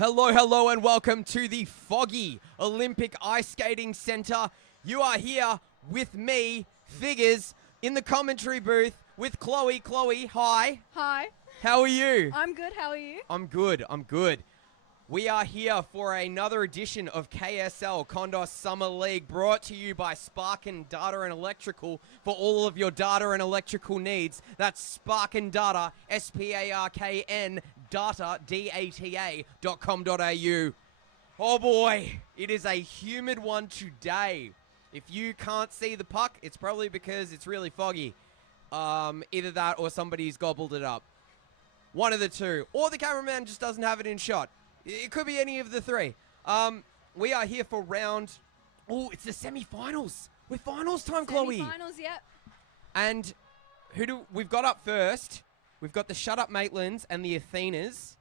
Hello, hello, and welcome to the Foggy Olympic Ice Skating Centre. You are here with me, Figures, in the commentary booth with Chloe. Chloe, hi. Hi. How are you? I'm good. How are you? I'm good. We are here for another edition of KSL Condos Summer League, brought to you by Sparkin Data and Electrical for all of your data and electrical needs. That's Sparkin Data, SPARKN Data, DATA.com.au. Oh boy, it is a humid one today. If you can't see the puck, it's probably because it's really foggy. Either that or somebody's gobbled it up. One of the two. Or the cameraman just doesn't have it in shot. It could be any of the three. We are here for round... Oh, it's the semi-finals. We're finals time, Chloe. Semi-finals, yep. And we've got up first? We've got the Shut Up Maitlands and the Athenas.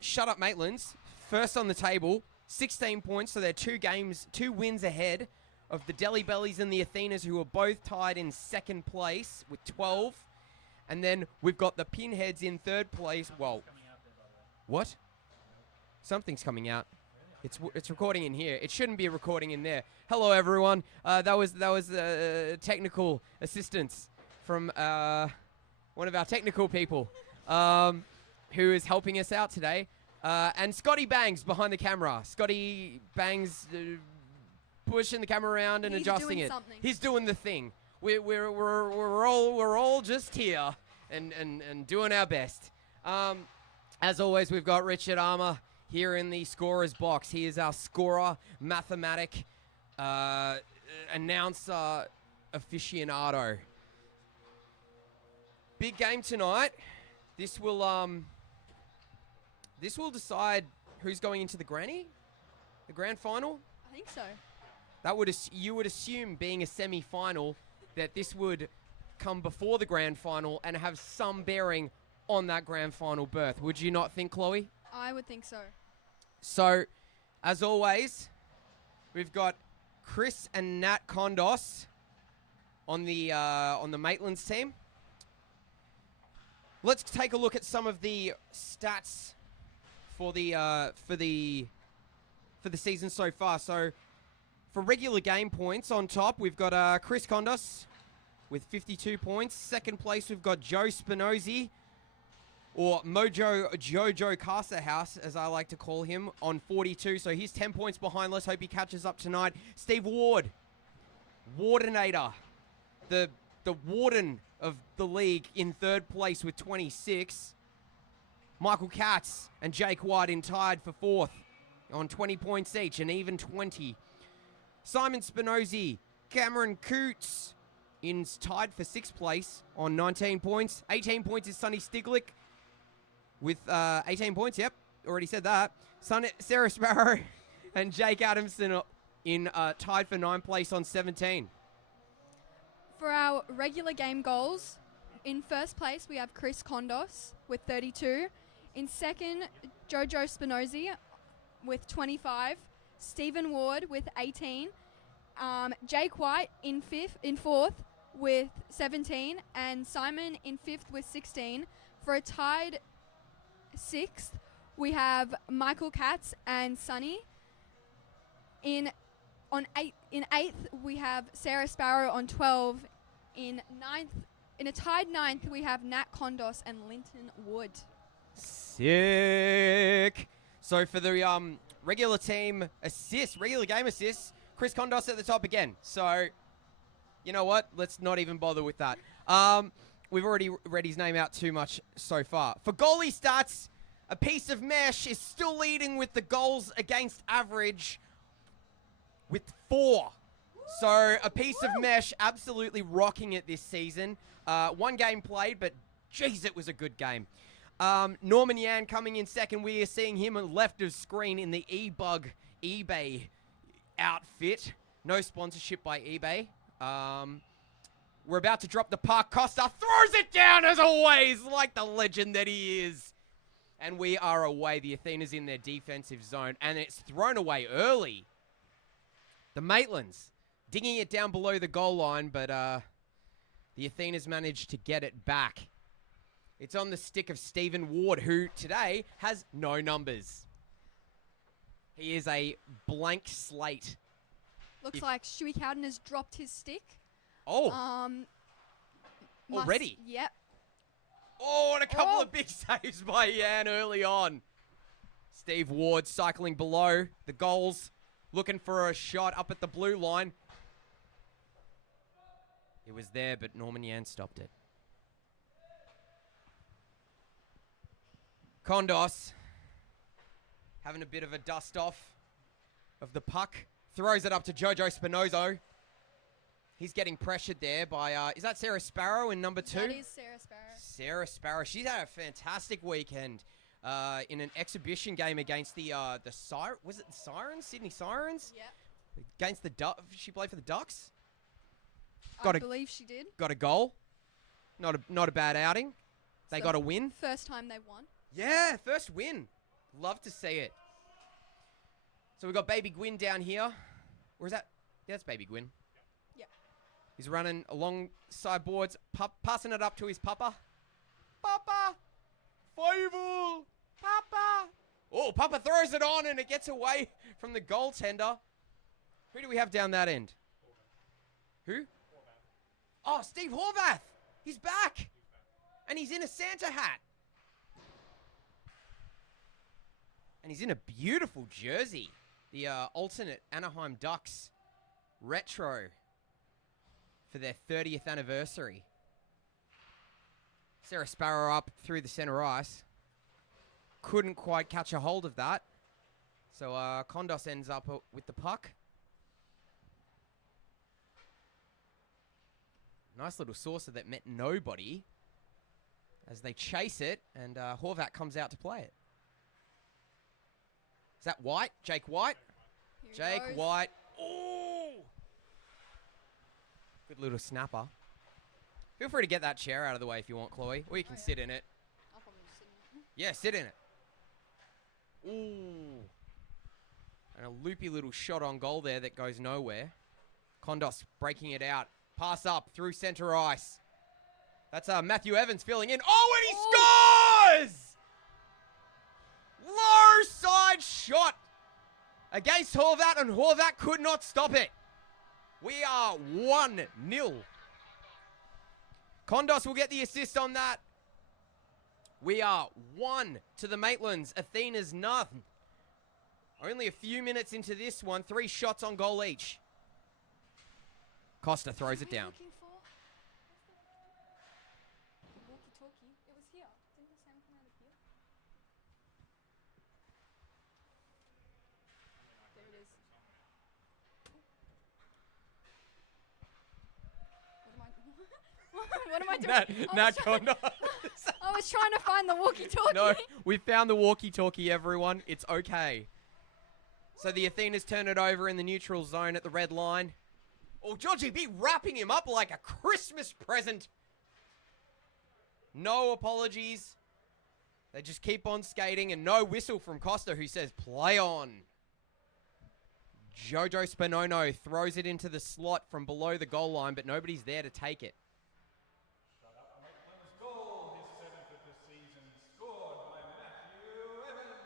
Shut Up Maitlands, first on the table, 16 points, so they're two wins ahead of the Delhi Bellies and the Athenas, who are both tied in second place with 12. And then we've got the Pinheads in third place. Well, what? Something's coming out. It's recording in here. It shouldn't be recording in there. Hello, everyone. That was technical assistance from one of our technical people who is helping us out today. And Scotty Bangs behind the camera. Scotty Bangs pushing the camera around and adjusting it. Something. He's doing the thing. We're all just here and doing our best. As always, we've got Richard Armour here in the scorer's box. He is our scorer, mathematic, announcer, aficionado. Big game tonight. This will decide who's going into the grand final. I think so. You would assume, being a semi-final, that this would come before the grand final and have some bearing on that grand final berth. Would you not think, Chloe? I would think so. So, as always, we've got Chris and Nat Kondos on the Maitlands team. Let's take a look at some of the stats for the season so far. So, for regular game points on top, we've got Chris Kondos with 52 points. Second place, we've got Joe Spinozzi, or Mojo Jojo Casterhouse, as I like to call him, on 42. So he's 10 points behind. Let's hope he catches up tonight. Steve Ward, Wardenator, the warden of the league, in third place with 26. Michael Katz and Jake White in tied for fourth on 20 points each, an even 20. Simon Spinozzi, Cameron Coots tied for sixth place on 19 points. 18 points is Sonny Stiglick with 18 points. Yep, already said that. Sarah Sparrow and Jake Adamson tied for ninth place on 17. For our regular game goals, in first place we have Chris Kondos with 32. In second, Jojo Spinozzi with 25. Stephen Ward with 18. Jake White in fourth with 17. And Simon in fifth with 16. For a tied sixth, we have Michael Katz and Sonny. In eighth, we have Sarah Sparrow on 12. In a tied ninth, we have Nat Kondos and Linton Wood. Sick. So for the regular game assists, Chris Kondos at the top again. So, you know what? Let's not even bother with that. We've already read his name out too much so far. For goalie stats, a piece of mesh is still leading with the goals against average with 4. So a piece of mesh absolutely rocking it this season. One game played, but geez, it was a good game. Norman Yan coming in second. We are seeing him on left of screen in the eBug eBay outfit. No sponsorship by eBay. We're about to drop the puck. Costa throws it down as always, like the legend that he is. And we are away. The Athenas in their defensive zone, and it's thrown away early. The Maitlands digging it down below the goal line, but the Athenas managed to get it back. It's on the stick of Stephen Ward, who today has no numbers. He is a blank slate. Looks like Stewie Cowden has dropped his stick. Oh, already? Yep. Oh, and a couple of big saves by Yan early on. Steve Ward cycling below the goals, looking for a shot up at the blue line. It was there, but Norman Yan stopped it. Kondos having a bit of a dust off of the puck. Throws it up to Jojo Spinozo. He's getting pressured there by, is that Sarah Sparrow in number 2? That is Sarah Sparrow. Sarah Sparrow. She's had a fantastic weekend in an exhibition game against the was it the Sirens? Sydney Sirens? Yep. Against the she played for the Ducks. I believe she did. Got a goal. Not a bad outing. They got a win. First time they won. Yeah, first win. Love to see it. So we've got Baby Gwyn down here. Or is that? Yeah, that's Baby Gwyn. Yep. He's running alongside boards, passing it up to his papa. Papa! Fable! Papa! Oh, Papa throws it on and it gets away from the goaltender. Who do we have down that end? Who? Oh, Steve Horvath! He's back! And he's in a Santa hat. And he's in a beautiful jersey. The alternate Anaheim Ducks retro for their 30th anniversary. Sarah Sparrow up through the center ice. Couldn't quite catch a hold of that. So Kondos ends up with the puck. Nice little saucer that met nobody as they chase it, and Horvat comes out to play it. Is that White? Jake White? Jake White. Oh! Good little snapper. Feel free to get that chair out of the way if you want, Chloe. Or you can sit in it. I'll probably just sit in it. Yeah, sit in it. Ooh. And a loopy little shot on goal there that goes nowhere. Kondos breaking it out. Pass up through center ice. That's Matthew Evans filling in. Oh, and he scores! Low side shot against Horvat, and Horvat could not stop it. We are 1-0. Kondos will get the assist on that. We are 1 to the Maitlands. Athenas none. Only a few minutes into this one. 3 shots on goal each. Costa throws it down. Looking for? Walkie-talkie. It was here. Didn't the sound come out of here? There it is. What am I doing? Nat Kondos. I was trying to find the walkie-talkie. No, we found the walkie-talkie, everyone. It's okay. So the Athenas turn it over in the neutral zone at the red line. Oh, Georgie B wrapping him up like a Christmas present. No apologies. They just keep on skating, and no whistle from Costa, who says, play on. Jojo Spinono throws it into the slot from below the goal line, but nobody's there to take it. Maitland's goal, his 7th of the season, scored by Matthew Evans.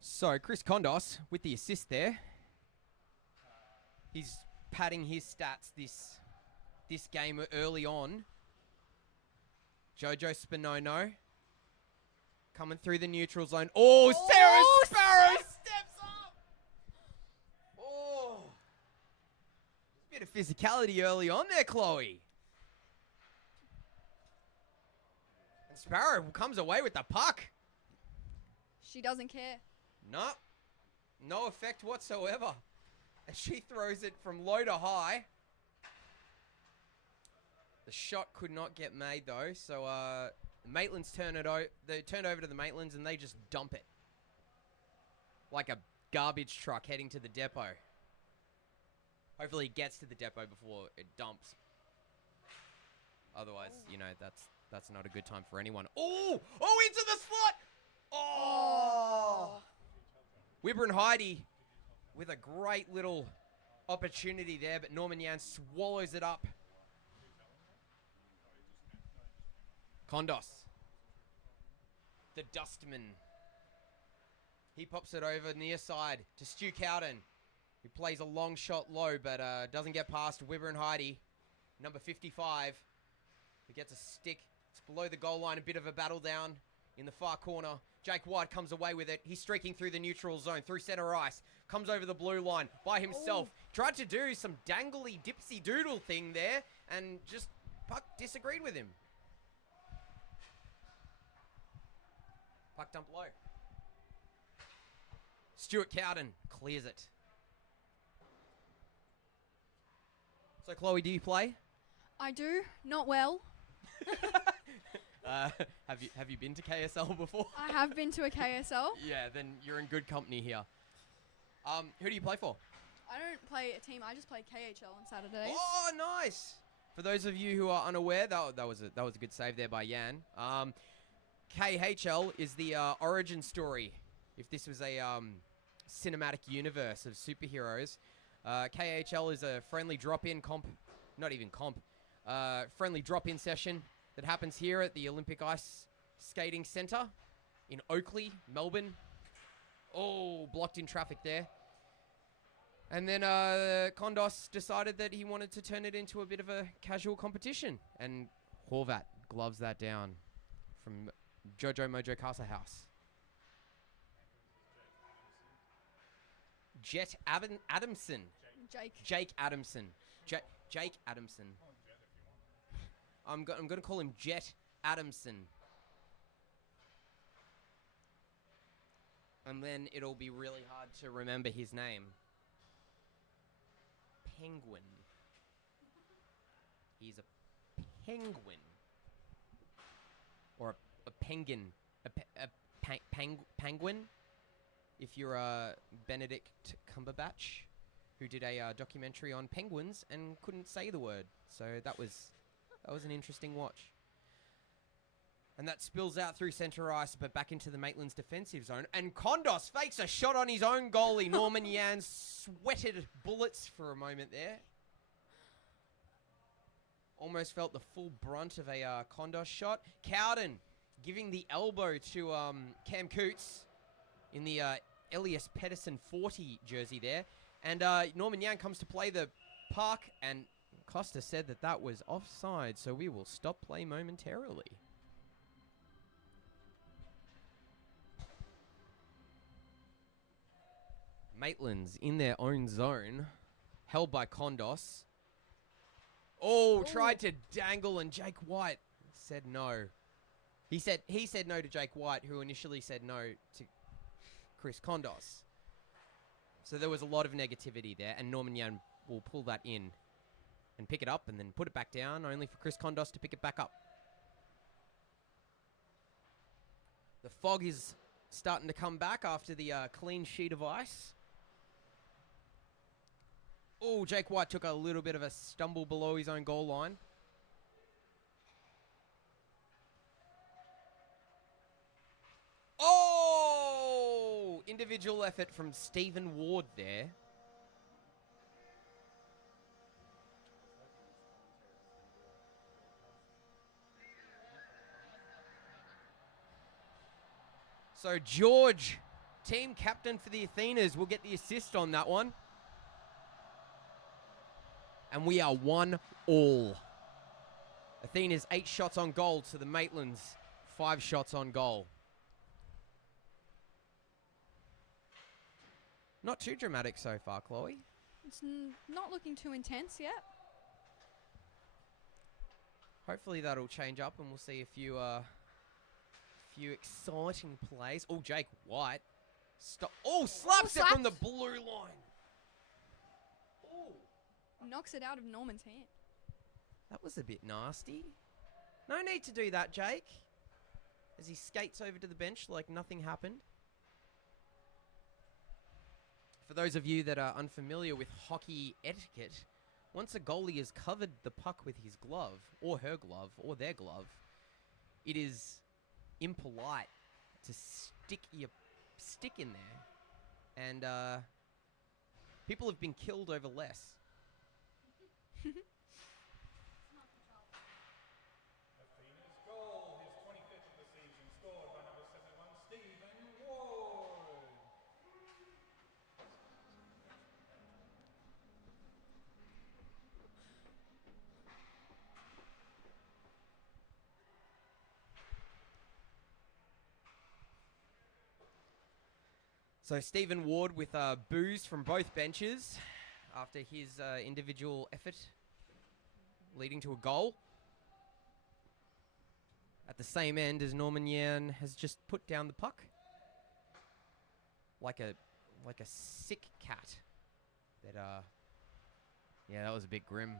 So, Chris Kondos with the assist there. He's padding his stats this game early on. Jojo Spinono coming through the neutral zone. Oh, Sarah Sparrow steps up! Oh. Bit of physicality early on there, Chloe. And Sparrow comes away with the puck. She doesn't care. No effect whatsoever. And she throws it from low to high. The shot could not get made though, so Maitlands they turned over to the Maitlands and they just dump it. Like a garbage truck heading to the depot. Hopefully it gets to the depot before it dumps. Otherwise, you know, That's not a good time for anyone. Oh, into the slot. Oh. Wibber and Heidi with a great little opportunity there, but Norman Yan swallows it up. Kondos. The Dustman. He pops it over near side to Stu Cowden, who plays a long shot low, but doesn't get past Wibber and Heidi. Number 55, who gets a stick. It's below the goal line, a bit of a battle down in the far corner. Jake White comes away with it. He's streaking through the neutral zone, through center ice. Comes over the blue line by himself. Tried to do some dangly, dipsy doodle thing there, and just puck disagreed with him. Puck dumped low. Stuart Cowden clears it. So, Chloe, do you play? I do. Not well. Have you been to KSL before? I have been to a KSL. Yeah, then you're in good company here. Who do you play for? I don't play a team. I just play KHL on Saturdays. Oh, nice! For those of you who are unaware, that was a good save there by Yan. KHL is the origin story. If this was a cinematic universe of superheroes, KHL is a friendly drop-in comp, not even comp, friendly drop-in session that happens here at the Olympic Ice Skating Centre in Oakley, Melbourne. Oh, blocked in traffic there. And then Kondos decided that he wanted to turn it into a bit of a casual competition. And Horvat gloves that down from Jojo Mojo Casa House. Jet Adamson. Jake Adamson. Jake Adamson. I'm going to call him Jet Adamson. And then it'll be really hard to remember his name. Penguin. He's a penguin. Or a penguin. Penguin. If you're Benedict Cumberbatch, who did a documentary on penguins and couldn't say the word. So that was an interesting watch. And that spills out through centre ice, but back into the Maitlands defensive zone. And Kondos fakes a shot on his own goalie. Norman Yan sweated bullets for a moment there. Almost felt the full brunt of a Kondos shot. Cowden giving the elbow to Cam Coots in the Elias Pedersen 40 jersey there. And Norman Yan comes to play the puck, and Costa said that was offside, so we will stop play momentarily. Maitlands in their own zone, held by Kondos. Oh, tried to dangle, and Jake White said no. He said no to Jake White, who initially said no to Chris Kondos. So there was a lot of negativity there, and Norman Yan will pull that in and pick it up and then put it back down, only for Chris Kondos to pick it back up. The fog is starting to come back after the clean sheet of ice. Oh, Jake White took a little bit of a stumble below his own goal line. Oh! Individual effort from Stephen Ward there. So George, team captain for the Athenas, will get the assist on that one. And we are 1-1. Athena's 8 shots on goal to the Maitlands 5 shots on goal. Not too dramatic so far, Chloe. It's not looking too intense yet. Hopefully that'll change up and we'll see a few exciting plays. Oh, Jake White. Stop. Oh, slaps it from the blue line. Oh. Knocks it out of Norman's hand. That was a bit nasty. No need to do that, Jake. As he skates over to the bench like nothing happened. For those of you that are unfamiliar with hockey etiquette, once a goalie has covered the puck with his glove, or her glove, or their glove, it is impolite to stick your stick in there. And people have been killed over less. Athena's goal, his 25th of the season, scored by number 71, Stephen Ward. So Stephen Ward with boos from both benches after his individual effort, leading to a goal. At the same end as Norman Yan has just put down the puck like a sick cat. That was a bit grim.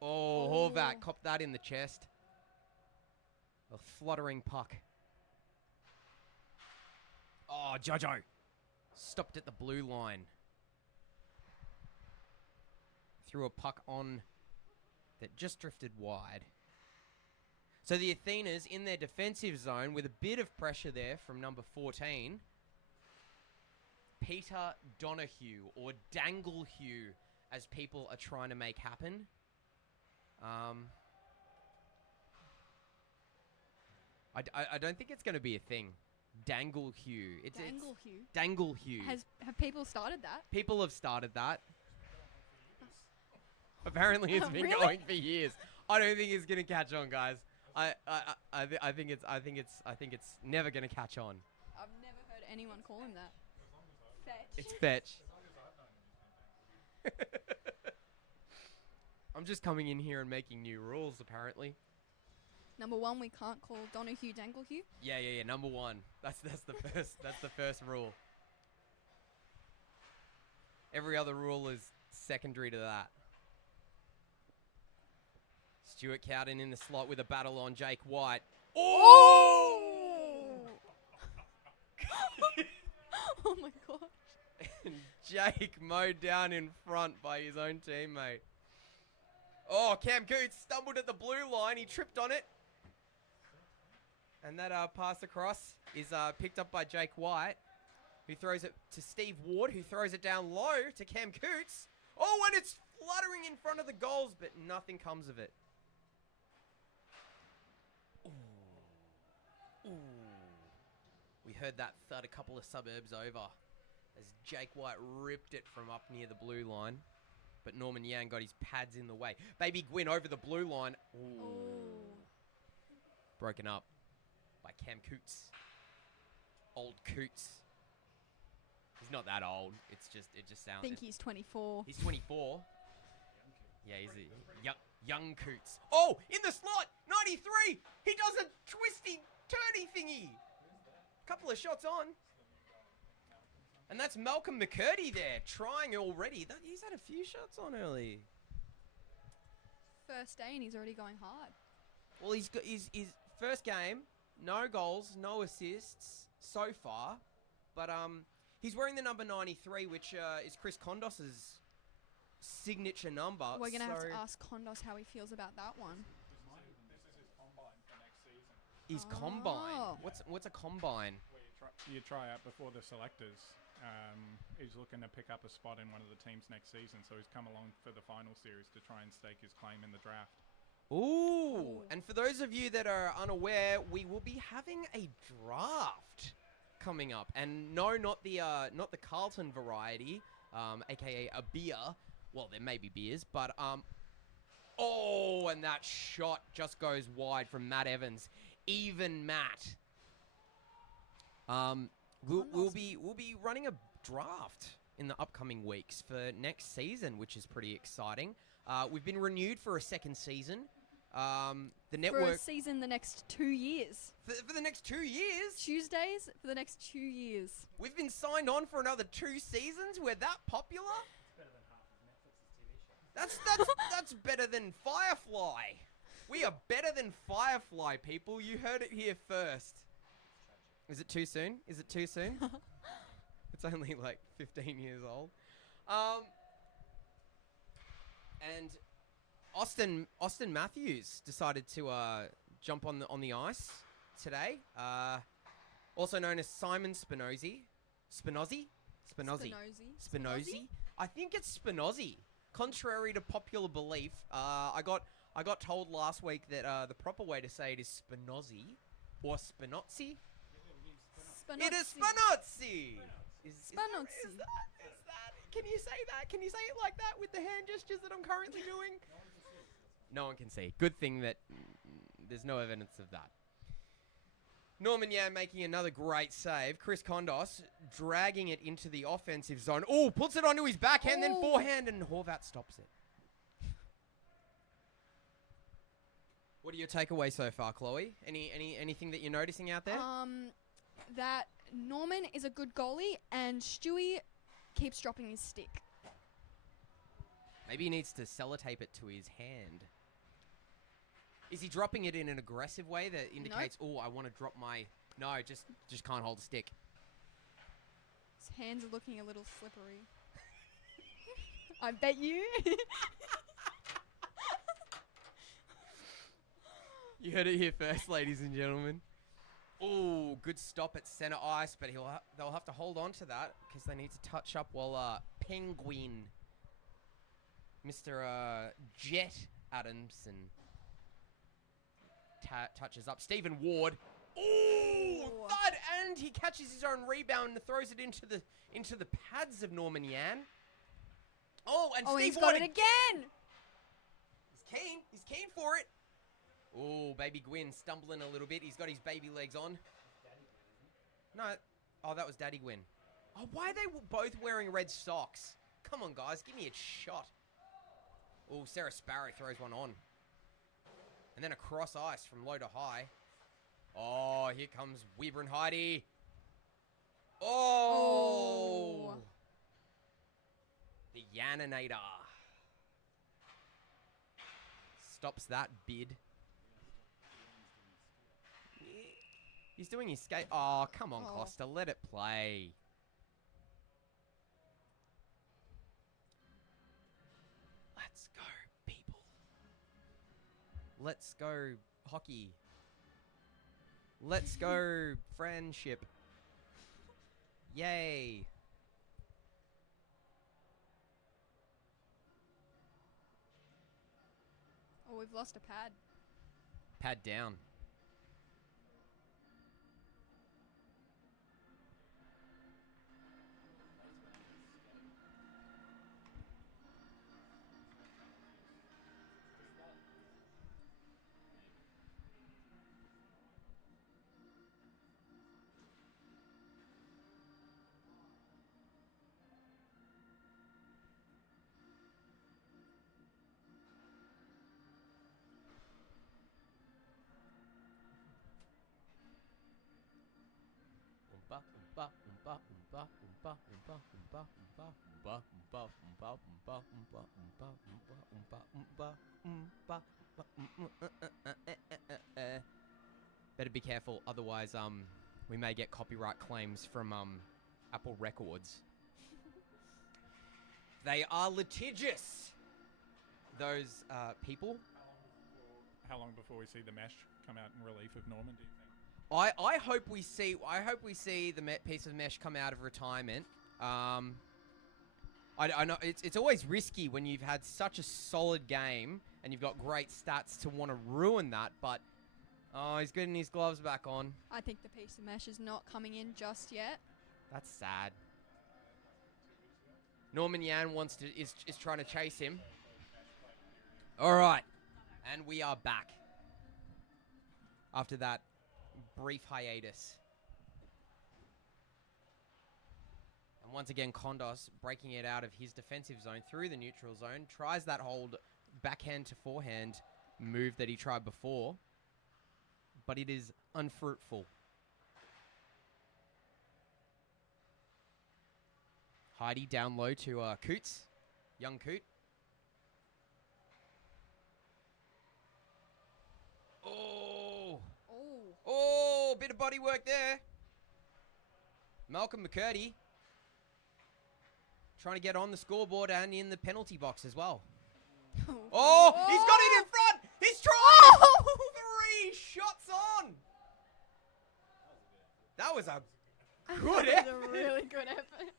Oh, Horvat copped that in the chest. A fluttering puck. Oh, Jojo stopped at the blue line. Threw a puck on that just drifted wide. So the Athenas in their defensive zone with a bit of pressure there from number 14. Peter Donahue, or Danglehue, as people are trying to make happen. I don't think it's going to be a thing. Danglehue. Danglehue. Have people started that? People have started that. Apparently, it's been Really? going for years. I don't think it's going to catch on, guys. I think it's never going to catch on. I've never heard anyone call him that. Fetch. It's fetch. I'm just coming in here and making new rules, apparently. Number 1, we can't call Donahue Danglehue. Yeah. Number 1. That's the first rule. Every other rule is secondary to that. Stuart Cowden in the slot with a battle on Jake White. Oh! Oh my gosh. And Jake mowed down in front by his own teammate. Oh, Cam Coots stumbled at the blue line. He tripped on it. And that pass across is picked up by Jake White, who throws it to Steve Ward, who throws it down low to Cam Coots. Oh, and it's fluttering in front of the goals, but nothing comes of it. Ooh. We heard that thud a couple of suburbs over as Jake White ripped it from up near the blue line. But Norman Yang got his pads in the way. Baby Gwyn over the blue line. Ooh. Broken up by Cam Coots. Old Coots. He's not that old. It just sounds. I think he's 24. He's 24. Yeah, he's a young Coots. Oh, in the slot, 93. He does a twisty, turny thingy. Couple of shots on. And that's Malcolm McCurdy there, trying already. He's had a few shots on early. First day and he's already going hard. Well, he's got his first game, no goals, no assists so far. But he's wearing the number 93, which is Chris Kondos's signature number. We're going to have to ask Kondos how he feels about that one. This is his combine for next season. His combine. Oh. What's a combine? Where you try out before the selectors. He's looking to pick up a spot in one of the teams next season, so he's come along for the final series to try and stake his claim in the draft. Ooh. And for those of you that are unaware, we will be having a draft coming up. And no, not the Carlton variety, aka a beer. Well, there may be beers, but oh, and that shot just goes wide from Matt Evans. Even Matt. We'll be running a draft in the upcoming weeks for next season, which is pretty exciting. We've been renewed for a second season. The network For a season the next 2 years. for the next 2 years. Tuesdays for the next 2 years. We've been signed on for another 2 seasons. We're that popular. That's better than Firefly. We are better than Firefly, people. You heard it here first. Is it too soon? Is it too soon? It's only like 15 years old. And Austin Matthews decided to jump on the ice today. Also known as Simon Spinozzi. Spinozzi? I think it's Spinozzi. Contrary to popular belief, I got told last week that the proper way to say it is Spinozzi or Spinozzi. It is Spinozzi. Is that? Can you say that? Can you say it like that with the hand gestures that I'm currently doing? No one can see. Good thing that there's no evidence of that. Norman Yan making another great save. Chris Kondos dragging it into the offensive zone. Oh, puts it onto his backhand, then forehand, and Horvat stops it. What are your takeaways so far, Chloe? Anything that you're noticing out there? That Norman is a good goalie and Stewie keeps dropping his stick. Maybe he needs to sellotape it to his hand. Is he dropping it in an aggressive way that indicates, oh, I want to drop my... No, just can't hold a stick. His hands are looking a little slippery. I bet you. You heard it here first, ladies and gentlemen. Oh, good stop at center ice, but they'll have to hold on to that because they need to touch up while Penguin, Mr. Jet Adamson, touches up. Stephen Ward. Oh, thud, and he catches his own rebound and throws it into the pads of Norman Yan. Oh, and Steve he's Ward got it again. He's keen for it. Oh, baby Gwyn stumbling a little bit. He's got his baby legs on. No. Oh, that was Daddy Gwyn. Oh, why are they both wearing red socks? Come on, guys. Give me a shot. Oh, Sarah Sparrow throws one on. And then across ice from low to high. Oh, here comes Weber and Heidi. Oh. The Yaninator. Stops that bid. He's doing his skate. Oh, come on, Costa. Let it play. Let's go, people. Let's go, hockey. Let's go, friendship. Yay. Oh, we've lost a pad. Pad down. Better be careful, otherwise we may get copyright claims from Apple Records. They are litigious, those people. How long before we see the mesh come out in relief of Norman, do you think? I hope we see the piece of mesh come out of retirement. I know it's always risky when you've had such a solid game and you've got great stats to want to ruin that, but he's getting his gloves back on. I think the piece of mesh is not coming in just yet. That's sad. Norman Yan is trying to chase him. All right, and we are back after that brief hiatus. And once again, Kondos breaking it out of his defensive zone through the neutral zone. Tries that hold backhand to forehand move that he tried before. But it is unfruitful. Heidi down low to Coots. Young Coot. Oh, bit of body work there. Malcolm McCurdy trying to get on the scoreboard and in the penalty box as well. Oh, he's got it in front. He's trying. many shots on? That was a That good was effort. a really good effort.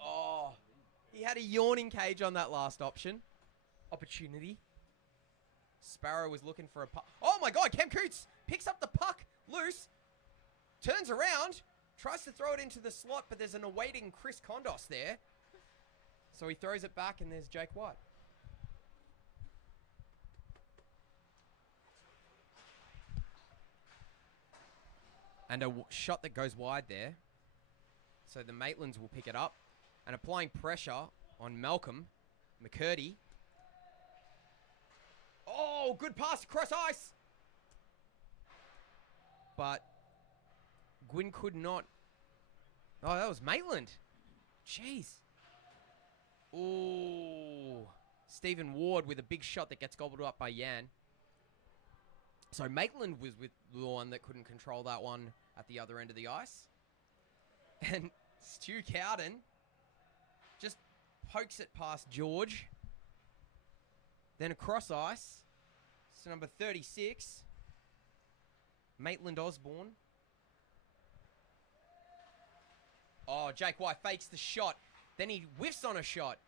Oh, he had a yawning cage on that last opportunity. Sparrow was looking for a puck. Oh my God, Cam Coots picks up the puck loose, turns around, tries to throw it into the slot, but there's an awaiting Chris Kondos there. So he throws it back and there's Jake White. And a shot that goes wide there. So the Maitlands will pick it up. And applying pressure on Malcolm McCurdy. Oh, good pass across ice. But Gwyn could not. Oh, that was Maitland. Jeez. Ooh. Stephen Ward with a big shot that gets gobbled up by Yan. So Maitland was with the one that couldn't control that one at the other end of the ice. And Stu Cowden just pokes it past George. Then across ice. So number 36. Maitland Osborne. Oh, Jake White fakes the shot. Then he whiffs on a shot.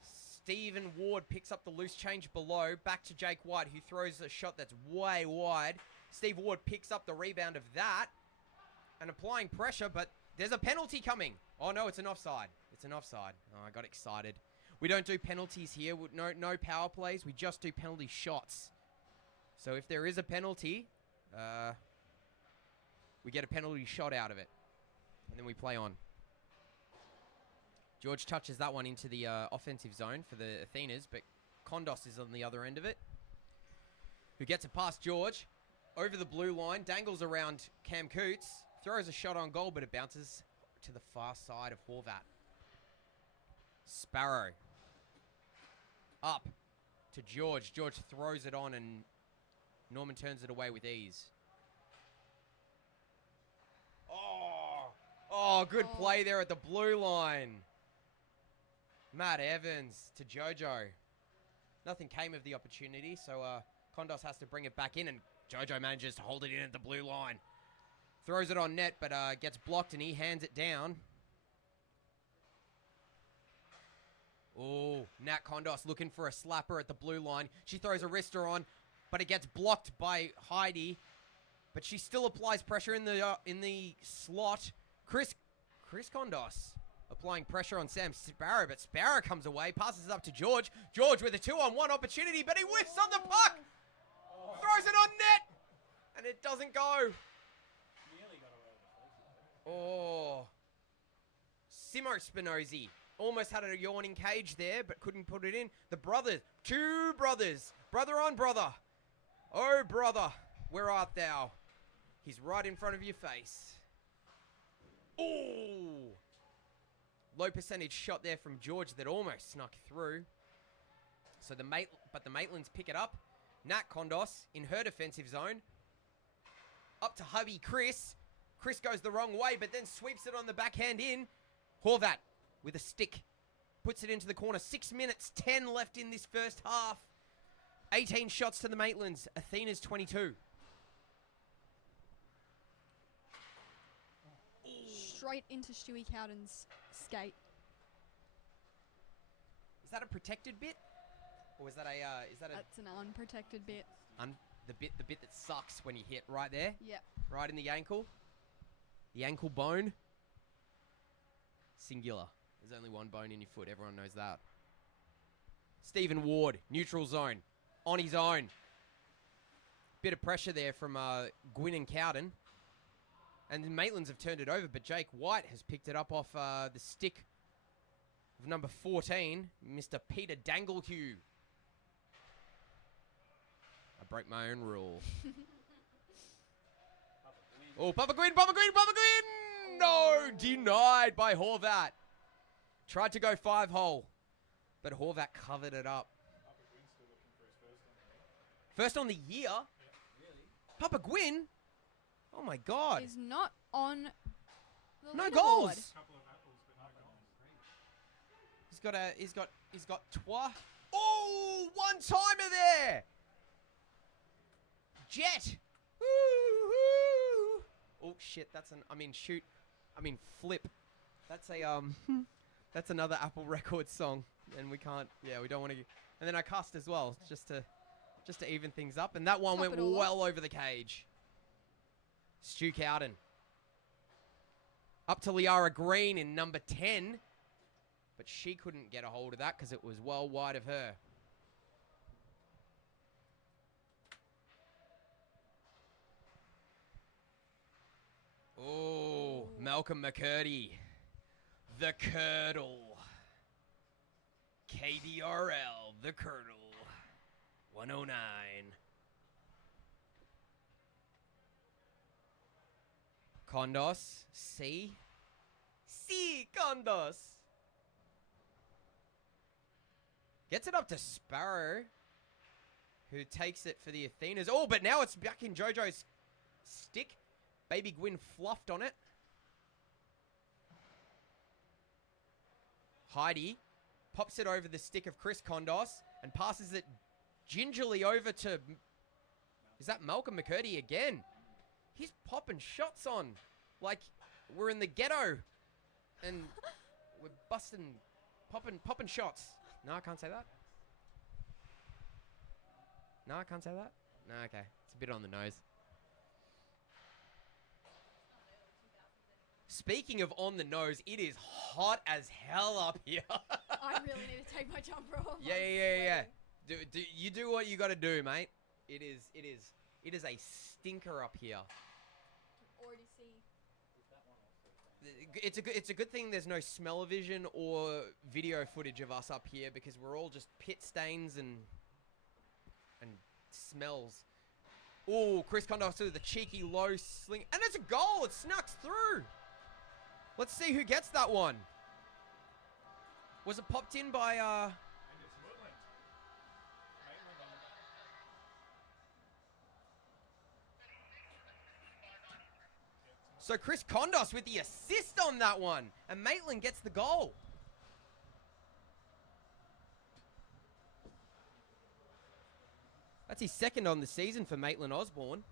Stephen Ward picks up the loose change below. Back to Jake White, who throws a shot that's way wide. Steve Ward picks up the rebound of that. And applying pressure, but there's a penalty coming. Oh, no, it's an offside. It's an offside. Oh, I got excited. We don't do penalties here. No power plays. We just do penalty shots. So if there is a penalty, we get a penalty shot out of it. And then we play on. George touches that one into the offensive zone for the Athenas, but Kondos is on the other end of it. Who gets it past George. Over the blue line, dangles around Cam Coots. Throws a shot on goal, but it bounces to the far side of Horvat. Sparrow. Up to George. George throws it on and Norman turns it away with ease. Oh, good play there at the blue line. Matt Evans to Jojo. Nothing came of the opportunity, so Kondos has to bring it back in, and Jojo manages to hold it in at the blue line. Throws it on net, but gets blocked, and he hands it down. Oh, Nat Kondos looking for a slapper at the blue line. She throws a wrister on, but it gets blocked by Heidi. But she still applies pressure in the slot. Chris Kondos applying pressure on Sam Sparrow, but Sparrow comes away, passes it up to George. George with a 2-on-1 opportunity, but he whiffs on the puck. Throws it on net, and it doesn't go. Oh. Simo Spinozzi almost had a yawning cage there, but couldn't put it in. The brothers, two brothers, brother on brother. Oh, brother, where art thou? He's right in front of your face. Oh. Low percentage shot there from George that almost snuck through. So the Maitlands pick it up. Nat Kondos in her defensive zone. Up to hubby Chris. Chris goes the wrong way, but then sweeps it on the backhand in. Horvat with a stick. Puts it into the corner. 6 minutes, 10 left in this first half. 18 shots to the Maitlands. Athena's 22. Straight into Stewie Cowden's skate. Is that a protected bit? Or is that a That's an unprotected bit. the bit that sucks when you hit right there? Yep. Right in the ankle. The ankle bone. Singular. There's only one bone in your foot. Everyone knows that. Stephen Ward, neutral zone. On his own. Bit of pressure there from Gwyn and Cowden. And the Maitlands have turned it over, but Jake White has picked it up off the stick of number 14, Mr. Peter Danglehue. I broke my own rule. Oh, Papa Gwyn! No! Denied by Horvat. Tried to go 5-hole, but Horvat covered it up. First on the year? Papa Gwyn? Oh my God. Is not on the No leaderboard. goals. He's got twa. Oh, one timer there. jet. Woo-hoo. Oh shit, flip. That's a that's another Apple Records song, and we can't. Yeah, we don't want to. And then I cussed as well, just to even things up, and that one Top went it all well over the cage. Stu Cowden. Up to Liara Green in number 10, but she couldn't get a hold of that because it was well wide of her. Oh, Malcolm McCurdy. The Curdle. KDRL, the Curdle. 109. Kondos. C. Kondos. Gets it up to Sparrow, who takes it for the Athenas. Oh, but now it's back in JoJo's stick. Baby Gwyn fluffed on it. Heidi pops it over the stick of Chris Kondos and passes it gingerly over to... Is that Malcolm McCurdy again? He's popping shots on. Like we're in the ghetto. And we're popping shots. No, I can't say that. No, I can't say that. No, okay. It's a bit on the nose. Speaking of on the nose, it is hot as hell up here. I really need to take my jumper off. Yeah. You do what you got to do, mate. It is a stinker up here. Already see. It's a good thing there's no smell-o-vision or video footage of us up here because we're all just pit stains and smells. Oh, Chris Kondos with the cheeky low sling, and it's a goal. It snucks through. Let's see who gets that one. Was it popped in by And it's Maitland. So Chris Kondos with the assist on that one, and Maitland gets the goal. That's his second on the season for Maitland Osborne.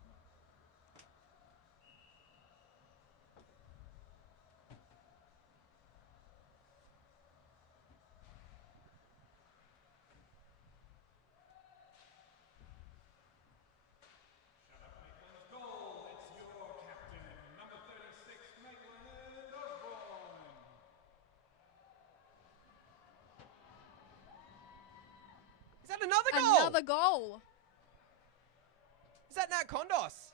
Is that another goal? Another goal. Is that Nat Kondos?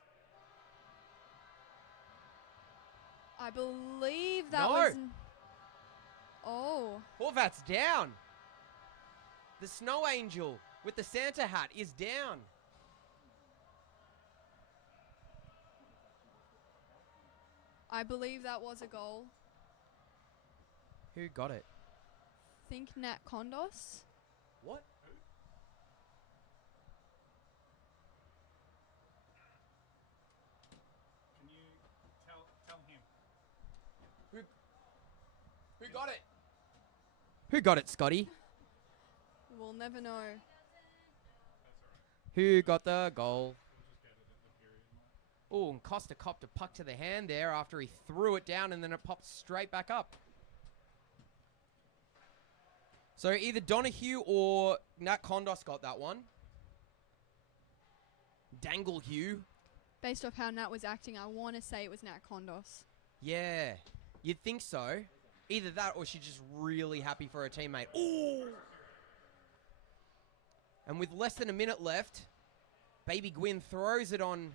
I believe that No. was... Oh. Horvat's down. The Snow Angel with the Santa hat is down. I believe that was a goal. Who got it? Think Nat Kondos. What? Can you tell him? Who got it? Who got it, Scotty? We'll never know. Who got the goal? Oh, and Costa copped a puck to the hand there after he threw it down and then it popped straight back up. So either Donahue or Nat Kondos got that one. Danglehue. Based off how Nat was acting, I want to say it was Nat Kondos. Yeah, you'd think so. Either that or she's just really happy for her teammate. Ooh! And with less than a minute left, Baby Gwyn throws it on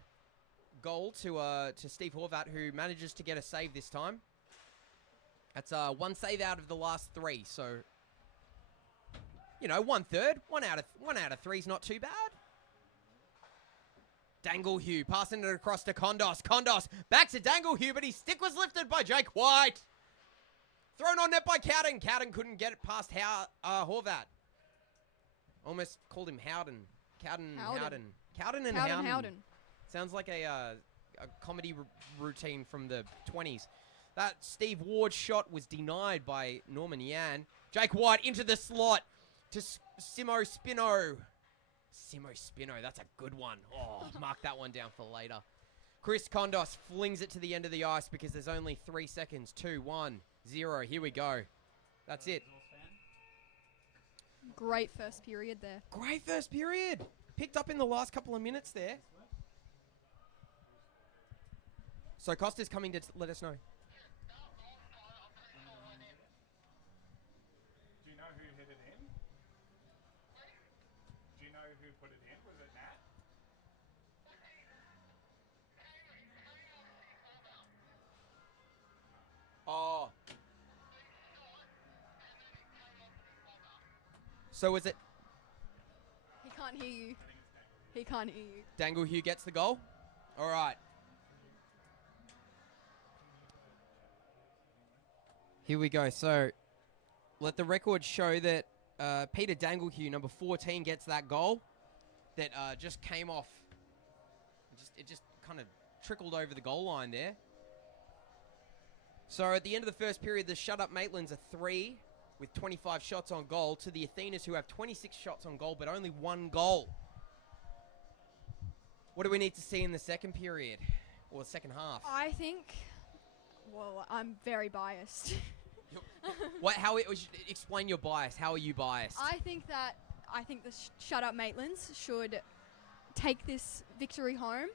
goal to Steve Horvat, who manages to get a save this time. That's one save out of the last three, so you know, 1/3, one out of three is not too bad. Danglehue passing it across to Kondos. Kondos back to Danglehue, but his stick was lifted by Jake White. Thrown on net by Cowden. Cowden couldn't get it past Horvat. Almost called him Howden. Cowden and Howden. Sounds like a comedy routine from the 20s. That Steve Ward shot was denied by Norman Yan. Jake White into the slot to Simo Spino. Simo Spino, that's a good one. Oh, mark that one down for later. Chris Kondos flings it to the end of the ice because there's only 3 seconds. 2, 1, 0. Here we go. That's it. Great first period there. Great first period. Picked up in the last couple of minutes there. So Costa's coming to let us know. Do you know who hit it in? Do you know who put it in? Was it Nat? Oh. So was it He can't hear you. He can't hear you. Dangle Hugh gets the goal? All right. Here we go. So let the record show that Peter Danglehue, number 14, gets that goal that just came off. It just kind of trickled over the goal line there. So at the end of the first period, the Shut Up Maitlands are 3 with 25 shots on goal to the Athenas, who have 26 shots on goal but only 1 goal. What do we need to see in the second period or the second half? I think. Well, I'm very biased. Explain your bias. How are you biased? I think the Shut Up Maitlands should take this victory home.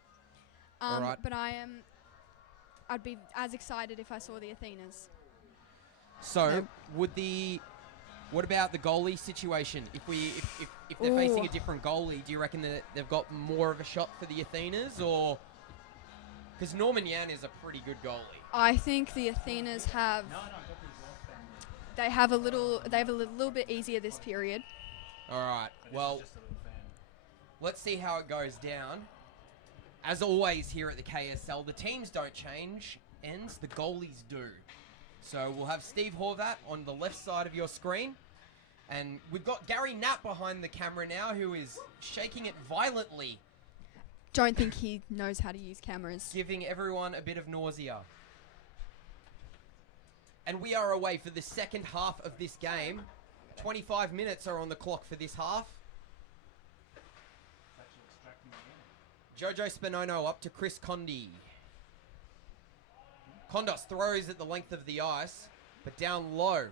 All right. But I'd be as excited if I saw the Athenas. So, what about the goalie situation? If they're facing a different goalie, do you reckon that they've got more of a shot for the Athenas, or because Norman Yan is a pretty good goalie? I think the Athenas have. They have a little bit easier this period. All right. Well, let's see how it goes down. As always here at the KSL, the teams don't change, the goalies do. So we'll have Steve Horvat on the left side of your screen. And we've got Gary Knapp behind the camera now, who is shaking it violently, Don't think he knows how to use cameras. giving everyone a bit of nausea. And we are away for the second half of this game. 25 minutes are on the clock for this half. Jojo Spinono up to Chris Condi. Kondos throws at the length of the ice, but down low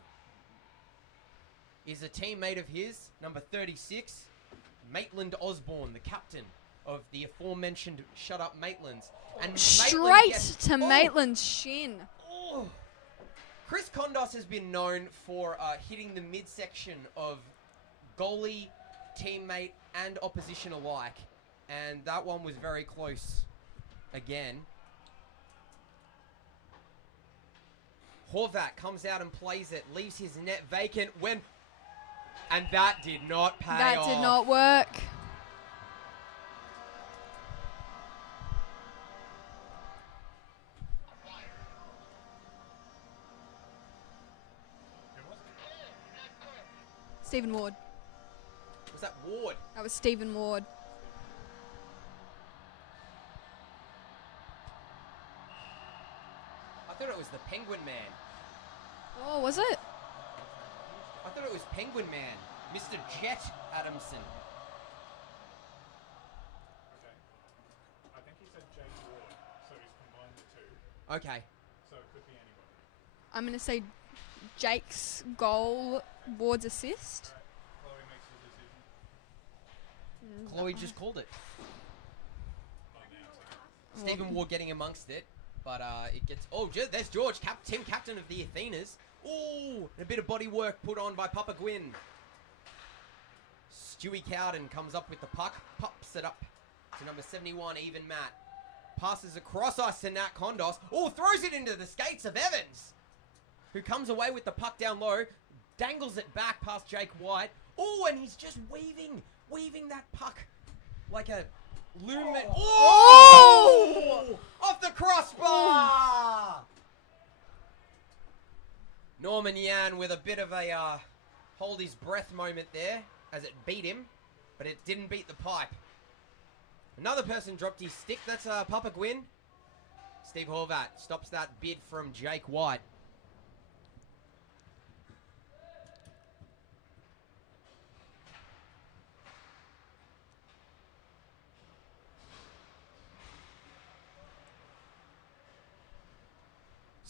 is a teammate of his, number 36, Maitland Osborne, the captain of the aforementioned Shut Up Maitlands. And Straight to Maitland's shin. Oh. Chris Kondos has been known for hitting the midsection of goalie, teammate, and opposition alike. And that one was very close again. Horvat comes out and plays it, leaves his net vacant and that did not pay off. That did not work. Stephen Ward. Was that Ward? That was Stephen Ward. I thought it was the Penguin Man. Oh, was it? I thought it was Penguin Man, Mr. Jet Adamson. Okay. I think he said Jake Ward, so he's combined the two. Okay. So it could be anybody. I'm going to say Jake's goal, Ward's assist. Chloe makes the decision. Chloe just called it. Oh, now it's okay. Stephen Ward getting amongst it, but it gets... Oh, there's George, team captain of the Athenas. Ooh, and a bit of body work put on by Papa Gwyn. Stewie Cowden comes up with the puck, pops it up to number 71, Even Matt. Passes across ice to Nat Kondos. Oh, throws it into the skates of Evans, who comes away with the puck down low, dangles it back past Jake White. Oh, and he's just weaving that puck like a lumen. Oh! Off the crossbar! Norman Yan with a bit of a hold his breath moment there as it beat him, but it didn't beat the pipe. Another person dropped his stick. That's Papa Gwyn. Steve Horvat stops that bid from Jake White.